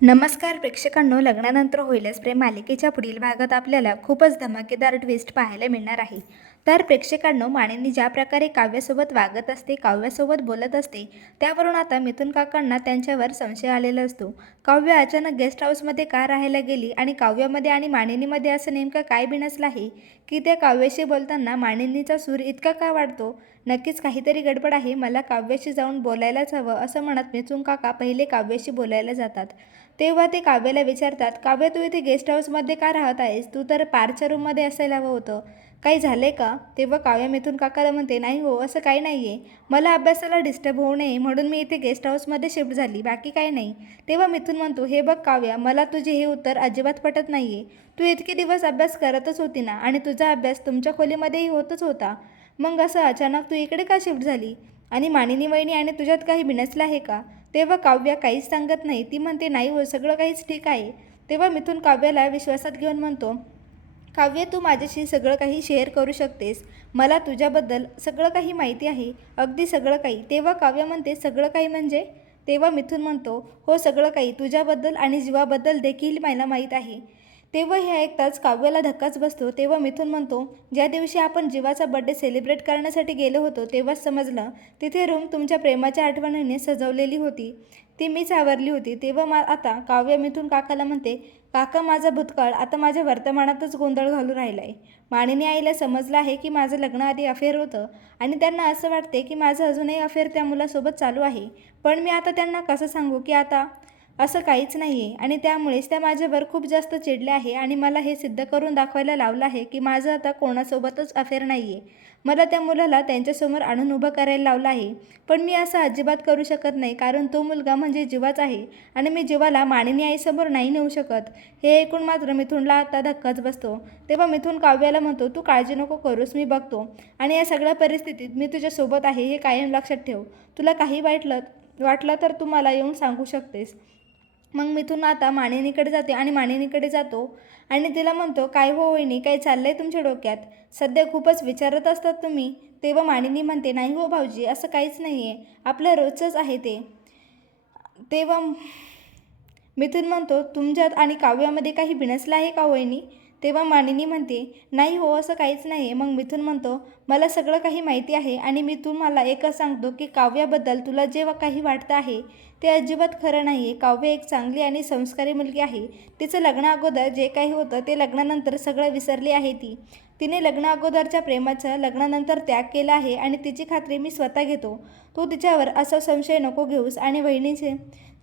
नमस्कार प्रेक्षकांनो लग्नानंतर होईलच. प्रेम मालिकेच्या पुढील भागात आपल्याला खूपच धमाकेदार ट्विस्ट पाहायला मिळणार आहे. तर प्रेक्षकांनो माणेंनी ज्या प्रकारे काव्यासोबत वागत असते काव्यासोबत बोलत असते त्यावरून आता मिथुन काकांना त्यांच्यावर संशय आलेला असतो. काव्य अचानक गेस्ट हाऊसमध्ये का राहायला गेली आणि काव्यामध्ये आणि माणिनीमध्ये असं नेमकं काय बिनसलं आहे की त्या काव्याशी बोलताना माणिनीचा सूर इतका का वाढतो? नक्कीच काहीतरी गडबड आहे. मला काव्याशी जाऊन बोलायलाच हवं असं म्हणत मिथुन काका पहिले काव्याशी बोलायला जातात. तेव्हा ते काव्याला विचारतात काव्य तू इथे गेस्ट हाऊसमध्ये का राहत आहेस? तू तर पारच्या रूममध्ये असायला हवं होतं. काही झाले का? तेव्हा काव्या मिथून काकाला म्हणते नाही हो असं काही नाही आहे मला अभ्यासाला डिस्टर्ब होऊ नये म्हणून मी इथे गेस्ट हाऊसमध्ये शिफ्ट झाली. बाकी काही नाही. तेव्हा मिथून म्हणतो हे बघ काव्या मला तुझे हे उत्तर अजिबात पटत नाही आहे तू इतके दिवस अभ्यास करतच होती ना आणि तुझा अभ्यास तुमच्या खोलीमध्येही होतच होता. मग असं अचानक तू इकडे का शिफ्ट झाली? आणि मानिनी वहिनी आणि तुझ्यात काही बिनसलं आहे का? तेव्हा काव्या काहीच सांगत नाही. ती म्हणते नाही हो सगळं काहीच ठीक आहे. तेव्हा मिथून काव्याला विश्वासात घेऊन म्हणतो काव्य तू माझ्याशी सगळं काही शेअर करू शकतेस. मला तुझ्याबद्दल सगळं काही माहिती आहे. अगदी सगळं काही. तेव्हा काव्य म्हणते सगळं काही म्हणजे? तेव्हा मिथून म्हणतो हो सगळं काही. तुझ्याबद्दल आणि जीवाबद्दल देखील मला माहीत आहे. तेव्हा हे ऐकताच काव्याला धक्काच बसतो. तेव्हा मिथून म्हणतो ज्या दिवशी आपण जीवाचा बड्डे सेलिब्रेट करण्यासाठी गेलो होतो तेव्हाच समजलं तिथे रूम तुमच्या प्रेमाच्या आठवणीने सजवलेली होती. ती मीच आवरली होती. तेव्हा मा आता काव्य मिथून काकाला म्हणते काका माझा भूतकाळ आता माझ्या वर्तमानातच गोंधळ घालू राहिला आहे माणिनी आईला समजलं आहे की माझं लग्न आधी अफेअर होतं आणि त्यांना असं वाटते की माझं अजूनही अफेअर त्या मुलासोबत चालू आहे. पण मी आता त्यांना कसं सांगू की आता असं काहीच नाही आहे आणि त्यामुळेच त्या माझ्यावर खूप जास्त चिडल्या आहे आणि मला हे सिद्ध करून दाखवायला लावलं आहे की माझं आता कोणासोबतच अफेअर नाही आहे मला त्या मुलाला त्यांच्यासमोर आणून उभं करायला लावलं आहे. पण मी असं अजिबात करू शकत नाही कारण तो मुलगा म्हणजे जीवाच आहे आणि मी जीवाला मानिनी आईसमोर नाही नेऊ शकत. हे ऐकून मात्र मिथूनला आता धक्काच बसतो. तेव्हा मिथून काव्याला म्हणतो तू काळजी नको करूस मी बघतो. आणि या सगळ्या परिस्थितीत मी तुझ्यासोबत आहे हे कायम लक्षात ठेव. तुला काही वाटलं वाटलं तर तू मला येऊन सांगू शकतेस. मग मिथून आता मानिनीकडे जाते आणि मानिनीकडे जातो आणि तिला म्हणतो काय हो वहिनी काय आहे तुमच्या डोक्यात? सध्या खूपच विचारत असतात तुम्ही. तेव्हा मानिनी म्हणते नाही हो भाऊजी असं काहीच नाही आहे आपलं रोजचंच आहे ते. तेव्हा मिथून म्हणतो तुमच्यात आणि काव्यामध्ये काही बिनसलं आहे का वहिनी? तेव्हा मानिनी म्हणते नाही हो असं काहीच नाही आहे मग मिथून म्हणतो मला सगळं काही माहिती आहे आणि मी तुम्हाला एकच सांगतो की काव्याबद्दल तुला जे काही वाटतं आहे ते अजिबात खरं नाही आहे काव्य एक चांगली आणि संस्कारी मुलगी आहे. तिचं लग्ना अगोदर जे काही होतं ते लग्नानंतर सगळं विसरली आहे ती. तिने लग्ना अगोदरच्या प्रेमाचं लग्नानंतर त्याग केला आहे आणि तिची खात्री मी स्वतः घेतो. तू तिच्यावर असा संशय नको घेऊस आणि वहिनीचे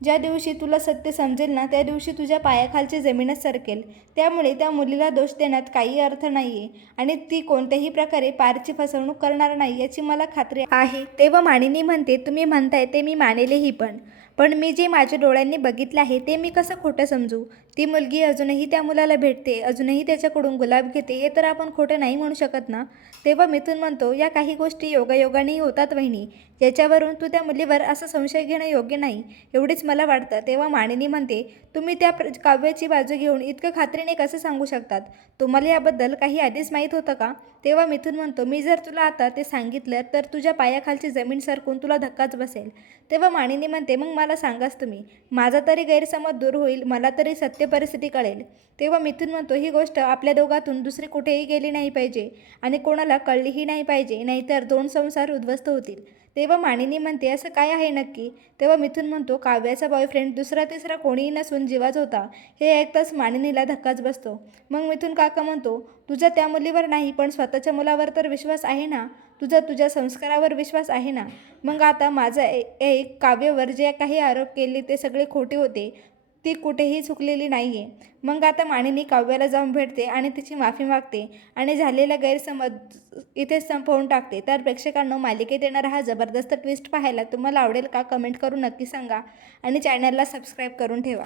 ज्या दिवशी तुला सत्य समजेल ना त्या दिवशी तुझ्या पायाखालची जमीनच सरकेल. त्यामुळे त्या मुलीला दोष देण्यात काही अर्थ नाही आहे आणि ती कोणत्याही प्रकारे पारची फसवणूक करणार नाही याची मला खात्री आहे. तेव्हा मानिनी म्हणते तुम्ही म्हणताय ते मी मानेलेही पण. पण मी जे माझ्या डोळ्यांनी बघितलं आहे ते मी कसं खोटं समजू? ती मुलगी अजूनही त्या मुलाला भेटते अजूनही त्याच्याकडून गुलाब घेते हे तर आपण खोटं नाही म्हणू शकत ना? तेव्हा मिथून म्हणतो या काही गोष्टी योगायोगानेही होतात वहिनी याच्यावरून तू त्या मुलीवर असा संशय घेणं योग्य नाही. एवढीच मला वाटतं. तेव्हा माणिनी म्हणते तुम्ही त्या प्र काव्याची बाजू घेऊन इतकं खात्रीने कसं सांगू शकतात? तुम्हाला याबद्दल काही आधीच माहीत होतं का? तेव्हा मिथून म्हणतो मी जर तुला आता ते सांगितलं तर तुझ्या पायाखालची जमीन सरकून तुला धक्काच बसेल. तेव्हा माणिनी म्हणते मग मला सांगाच तुम्ही. माझा तरी गैरसमज दूर होईल मला तरी सत्य परिस्थिती कळेल. तेव्हा मिथून म्हणतो ही गोष्ट आपल्या दोघातून दुसरी कुठेही गेली नाही पाहिजे आणि कोणाला कळलीही नाही पाहिजे नाहीतर दोन संसार उद्ध्वस्त होतील. तेव्हा मानिनी म्हणते असं काय आहे नक्की? तेव्हा मिथून म्हणतो काव्याचा बॉयफ्रेंड दुसरा तिसरा कोणीही नसून जीवाच होता. हे ऐकताच मानिनीला धक्काच बसतो. मग मिथून काका म्हणतो तुझा त्या मुलीवर नाही पण स्वतःच्या मुलावर तर विश्वास आहे ना? तुझा तुझ्या संस्कारावर विश्वास आहे ना? मग आता माझा ए- एक काव्यावर जे काही आरोप केले ते सगळे खोटे होते. ती कुठेही चुकलेली नाही आहे मग आता माणिनी काव्याला जाऊन भेटते आणि तिची माफी मागते आणि झालेला गैरसमज इथेच संपवून टाकते. तर प्रेक्षकांनो मालिकेत येणारा हा जबरदस्त ट्विस्ट पाहायला तुम्हाला आवडेल का? कमेंट करून नक्की सांगा आणि चॅनलला सबस्क्राईब करून ठेवा.